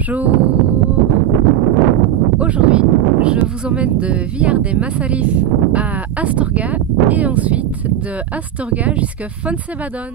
Bonjour. Aujourd'hui, je vous emmène de Villars des Massalifs à Astorga et ensuite de Astorga jusqu'à Fontsebadown.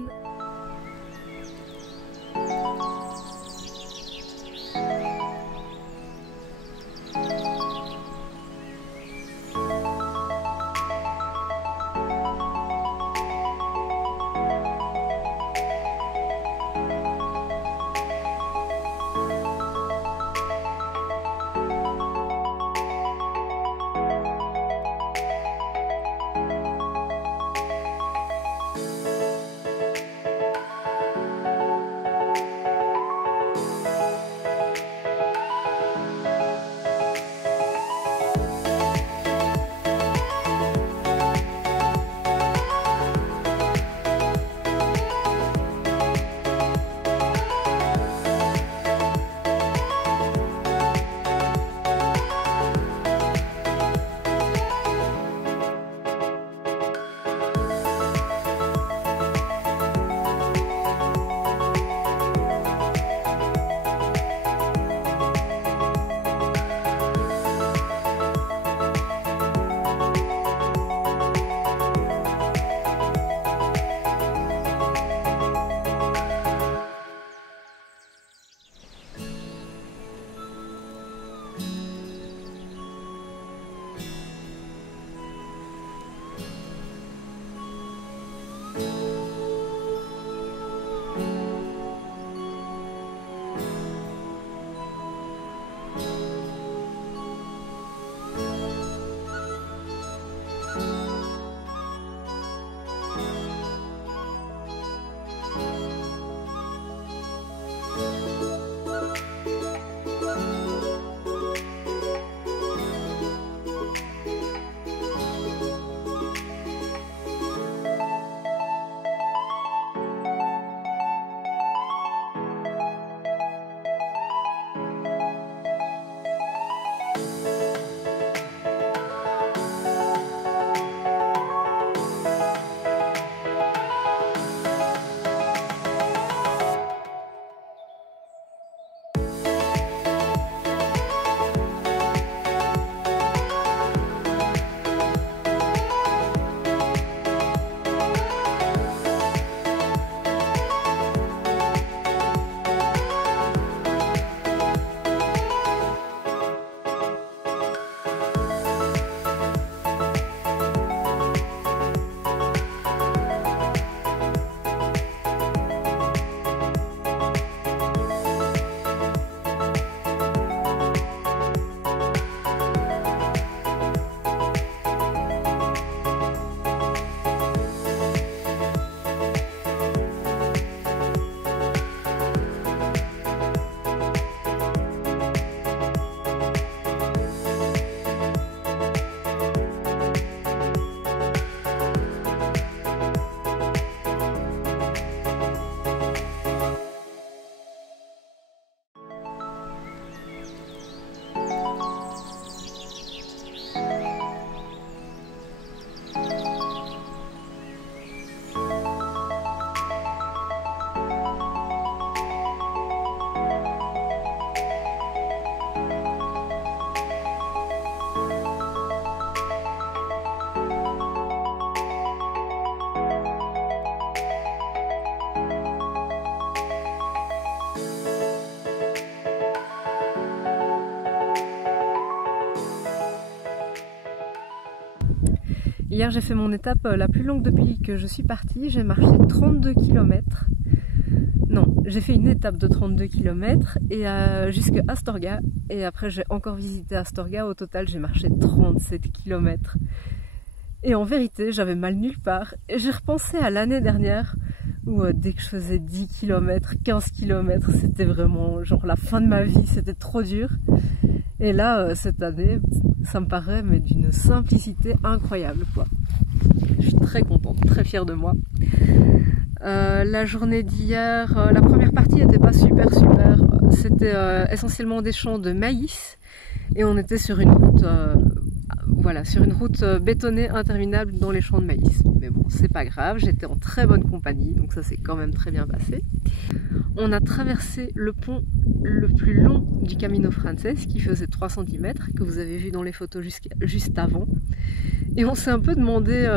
Hier j'ai fait mon étape la plus longue depuis que je suis partie, j'ai marché 32 km. Non, j'ai fait une étape de 32 km et jusqu'à Astorga et après j'ai encore visité Astorga, au total j'ai marché 37 km. Et en vérité j'avais mal nulle part et j'ai repensé à l'année dernière où dès que je faisais 10 km, 15 km c'était vraiment genre la fin de ma vie, c'était trop dur. Et là, cette année, ça me paraît mais d'une simplicité incroyable, quoi. Je suis très contente, très fière de moi. La journée d'hier, la première partie n'était pas super. C'était essentiellement des champs de maïs et on était sur une route, sur une route bétonnée interminable dans les champs de maïs. Mais bon, c'est pas grave, j'étais en très bonne compagnie, donc ça s'est quand même très bien passé. On a traversé le pont le plus long du Camino Frances, qui faisait 3 cm, que vous avez vu dans les photos juste avant. Et on s'est un peu demandé,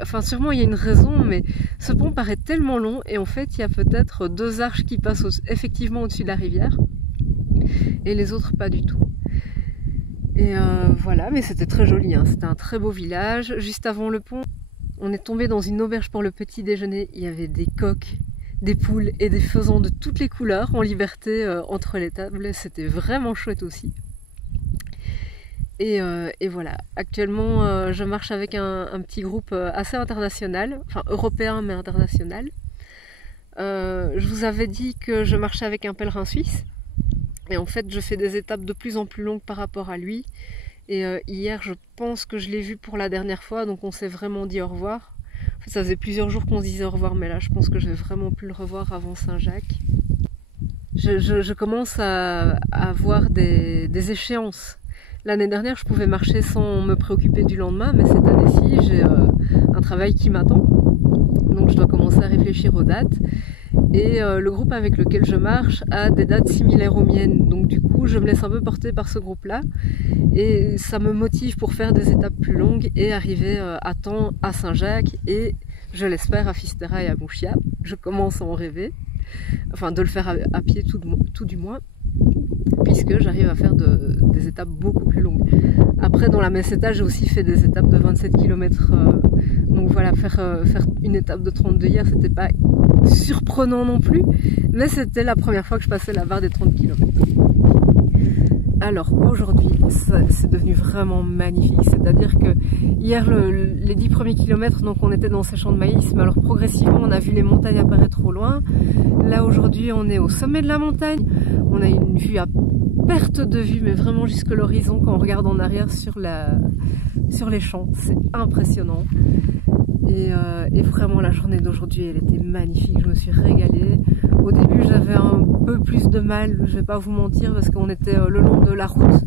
enfin sûrement il y a une raison, mais ce pont paraît tellement long, et en fait il y a peut-être 2 arches qui passent effectivement au-dessus de la rivière, et les autres pas du tout. Et voilà, mais c'était très joli, hein. C'était un très beau village. Juste avant le pont, on est tombé dans une auberge pour le petit déjeuner. Il y avait des coqs, des poules et des faisans de toutes les couleurs en liberté entre les tables. C'était vraiment chouette aussi. Et voilà, actuellement je marche avec un petit groupe assez international, enfin européen mais international. Je vous avais dit que je marchais avec un pèlerin suisse. Et en fait, je fais des étapes de plus en plus longues par rapport à lui. Et hier, je pense que je l'ai vu pour la dernière fois, donc on s'est vraiment dit au revoir. En fait, ça faisait plusieurs jours qu'on se disait au revoir, mais là, je pense que je vais vraiment plus le revoir avant Saint-Jacques. Je commence à avoir des échéances. L'année dernière, je pouvais marcher sans me préoccuper du lendemain, mais cette année-ci, j'ai un travail qui m'attend. Donc je dois commencer à réfléchir aux dates. Et le groupe avec lequel je marche a des dates similaires aux miennes. Donc du coup, je me laisse un peu porter par ce groupe-là. Et ça me motive pour faire des étapes plus longues et arriver à temps à Saint-Jacques et, je l'espère, à Fistera et à Mouchia. Je commence à en rêver. Enfin, de le faire à pied tout du moins. Puisque j'arrive à faire des étapes beaucoup plus longues. Après, dans la Meseta, j'ai aussi fait des étapes de 27 km. Donc voilà, faire une étape de 32 hier, c'était pas surprenant non plus, mais c'était la première fois que je passais la barre des 30 km. Alors aujourd'hui, c'est devenu vraiment magnifique, c'est-à-dire que hier, les 10 premiers kilomètres, donc on était dans ces champs de maïs, mais alors progressivement on a vu les montagnes apparaître au loin. Là aujourd'hui on est au sommet de la montagne, on a une vue à perte de vue, mais vraiment jusque l'horizon quand on regarde en arrière sur les champs, c'est impressionnant. Et vraiment la journée d'aujourd'hui elle était magnifique, je me suis régalée. Au début j'avais un peu plus de mal, je vais pas vous mentir, parce qu'on était le long de la route,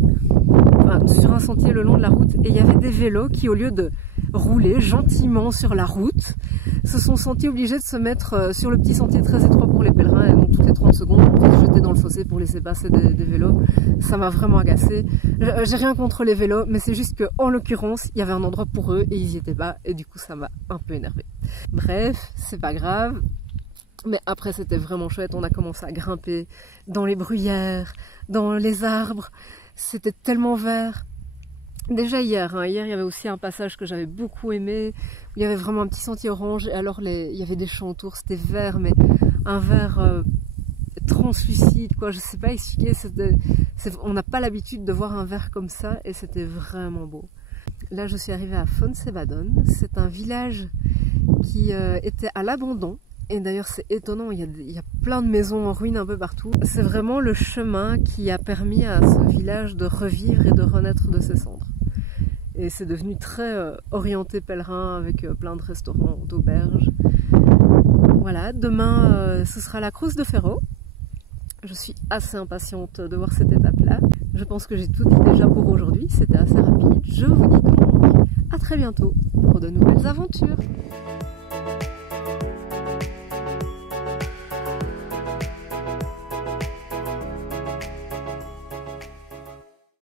enfin, sur un sentier le long de la route, et il y avait des vélos qui, au lieu de rouler gentiment sur la route, se sont sentis obligés de se mettre sur le petit sentier très étroit pour les pèlerins, et donc toutes les 30 secondes on se jeter dans le fossé pour laisser passer des vélos. Ça m'a vraiment agacée. J'ai rien contre les vélos, mais c'est juste qu'en l'occurrence il y avait un endroit pour eux et ils y étaient pas, et du coup ça m'a un peu énervée. Bref, c'est pas grave. Mais après c'était vraiment chouette, on a commencé à grimper dans les bruyères, dans les arbres, c'était tellement vert. Déjà hier il y avait aussi un passage que j'avais beaucoup aimé, où il y avait vraiment un petit sentier orange, et alors il y avait des champs autour, c'était vert, mais un vert translucide, quoi, je sais pas expliquer, on n'a pas l'habitude de voir un vert comme ça, et c'était vraiment beau. Là je suis arrivée à Fonsebadon, c'est un village qui était à l'abandon. Et d'ailleurs c'est étonnant, il y a plein de maisons en ruine un peu partout. C'est vraiment le chemin qui a permis à ce village de revivre et de renaître de ses cendres. Et c'est devenu très orienté pèlerin, avec plein de restaurants, d'auberges. Voilà, demain ce sera la Cruz de Ferro. Je suis assez impatiente de voir cette étape-là. Je pense que j'ai tout dit déjà pour aujourd'hui, c'était assez rapide. Je vous dis donc à très bientôt pour de nouvelles aventures.